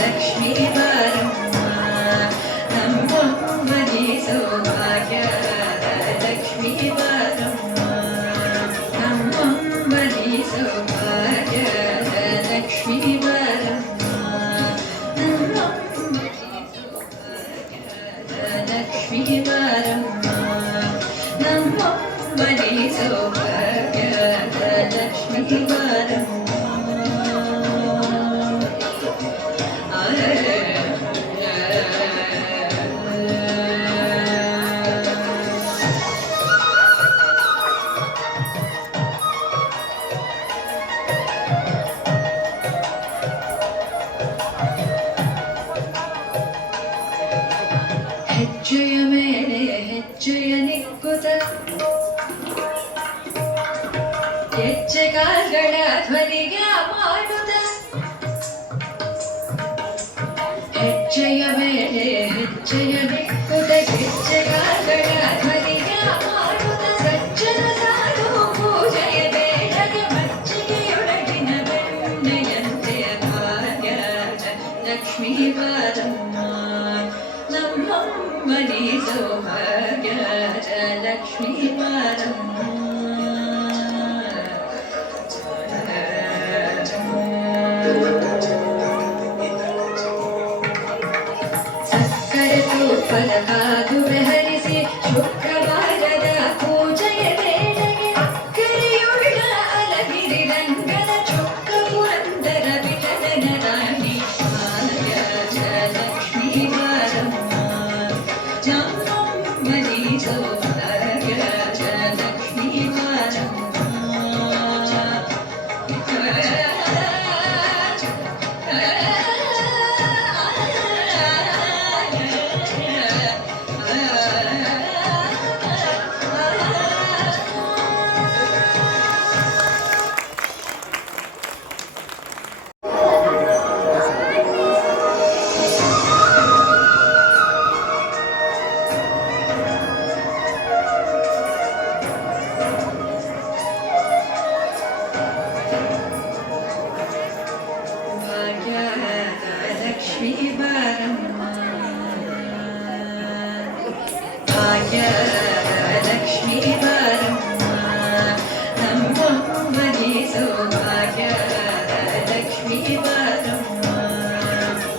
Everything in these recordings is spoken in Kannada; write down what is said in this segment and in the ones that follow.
ಲಕ್ಷ್ಮೀ ಬಾರಮ್ಮ ನಮ್ಮಮ್ಮನಿ ಸೌಭಾಗ್ಯ ಲಕ್ಷ್ಮೀ ಬಾರಮ್ಮ ನಮ್ಮಮ್ಮನಿ ಸೌಭಾಗ್ಯ ಲಕ್ಷ್ಮೀ ಬಾರಮ್ಮ ನಮ್ಮಮ್ಮನಿ ಸೌಭಾಗ್ಯ ಲಕ್ಷ್ಮೀ ಬಾರಮ್ಮ ನಮ್ಮಮ್ಮನಿ ಸೌಭಾಗ್ಯ ಲಕ್ಷ್ಮೀ ಬಾರಮ್ಮ ಹೆಜ್ಜೆಯ ಮೇಲೆ ಹೆಜ್ಜೆಯ ನಿಕ್ಕುತ ಹೆಜ್ಜೆ ಕಾಲ್ಗಳ ಧ್ವನಿಗೆ ಮಾಡುತ್ತ ಹೆಜ್ಜೆಯ ಮೇಲೆ ಹೆಜ್ಜೆಯ ನಿಕ್ಕುತ ಹೆಜ್ಜೆ ಕಾಲ್ಗಳ ಧ್ವನಿಗೆ ಮಾಡುತ್ತ ಸಜ್ಜನ ಸಾಧು ಪೂಜೆಯ ಬೇಡಗೆ ಮಜ್ಜಿಗೆಯೊಳಗಿನ ಬೆಣ್ಣೆಯಂತೆ ಭಾಗ್ಯ ಲಕ್ಷ್ಮೀ ಬಾರಮ್ಮ ನಮ್ಮಮ್ಮನಿ ಸೌಭಾಗ್ಯ ಲಕ್ಷ್ಮೀ ಬಾರಮ್ಮ ಸಕ್ಕರೆ ತುಪ್ಪದ ಕಾದುವೆ ಹರಿಸಿ ಶುಕ್ರವಾರದ ಪೂಜೆಯ ವೇಳೆಗೆ ಅಕ್ಕರೆಯುಳ್ಳ ಅಲಗಿರಿ ರಂಗನ ಚೊಕ್ಕ ಪುರಂದರ ವಿಠಲನ ರಾಣಿ ಭಾಗ್ಯ ಲಕ್ಷ್ಮೀ ಬಾರಮ್ಮ ನಮ್ಮಮ್ಮನಿ ಸೌಭಾಗ್ಯ ಲಕ್ಷ್ಮೀ ಬಾರಮ್ಮ ಲಕ್ಷ್ಮೀ ಬಾರಮ್ಮ ಭಾಗ್ಯ ಲಕ್ಷ್ಮೀ ಬಾರಮ್ಮ ನಮ್ಮಮ್ಮನಿ ಸೌಭಾಗ್ಯ ಲಕ್ಷ್ಮೀ ಬಾರಮ್ಮ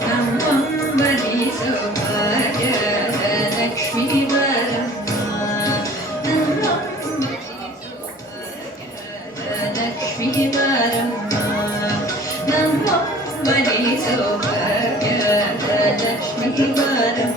ನಮ್ಮಮ್ಮನಿ ಸೌಭಾಗ್ಯ ಲಕ್ಷ್ಮೀ ಬಾರಮ್ಮ ನಮ್ಮಮ್ಮನಿ ಸೌಭಾಗ್ಯ ಲಕ್ಷ್ಮೀ ಬಾರಮ್ಮ ನಮ್ಮಮ್ಮನಿ ಸೌಭಾಗ್ಯ ಲಕ್ಷ್ಮೀ ಬಾರಮ್ಮ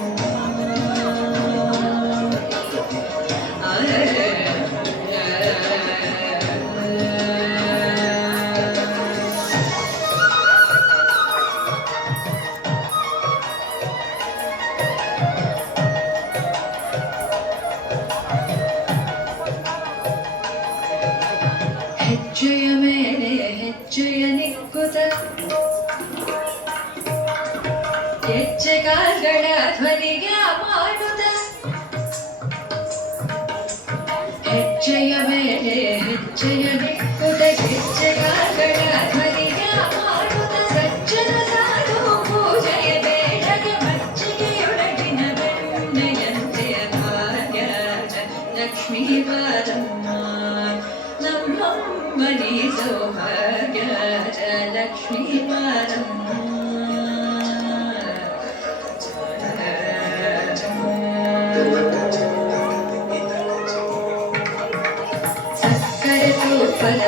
ಹೆಜ್ಜೆಯ ಮೇಲೆ ಹೆಜ್ಜೆಯ ನಿಕ್ಕುತ ಹೆಜ್ಜೆ ಕಾಲ್ಗಳ ಧ್ವನಿಗೆ ಮಾಡುತ್ತ ಹೆಜ್ಜೆಯ ಮೇಲೆ ಹೆಜ್ಜೆಯ ನಿಕ್ಕುತ ಹೆಜ್ಜೆ ಕಾಲ್ಗಳ ಧ್ವನಿಗೆ ಮಾಡುತ್ತ ಸಜ್ಜನ ಸಾಧು ಪೂಜೆಯ ಬೇಡಗೆ ಮಜ್ಜಿಗೆಯೊಳಗಿನ ಬೆಣ್ಣೆಯಂತೆ ಭಾಗ್ಯ ಲಕ್ಷ್ಮೀ ಬಾರಮ್ಮ ನಮ್ಮಮ್ಮನಿ ಸೌಭಾಗ್ಯ ಲಕ್ಷ್ಮೀ ಬಾರಮ್ಮ ಸಕ್ಕರೆ ತುಪ್ಪದ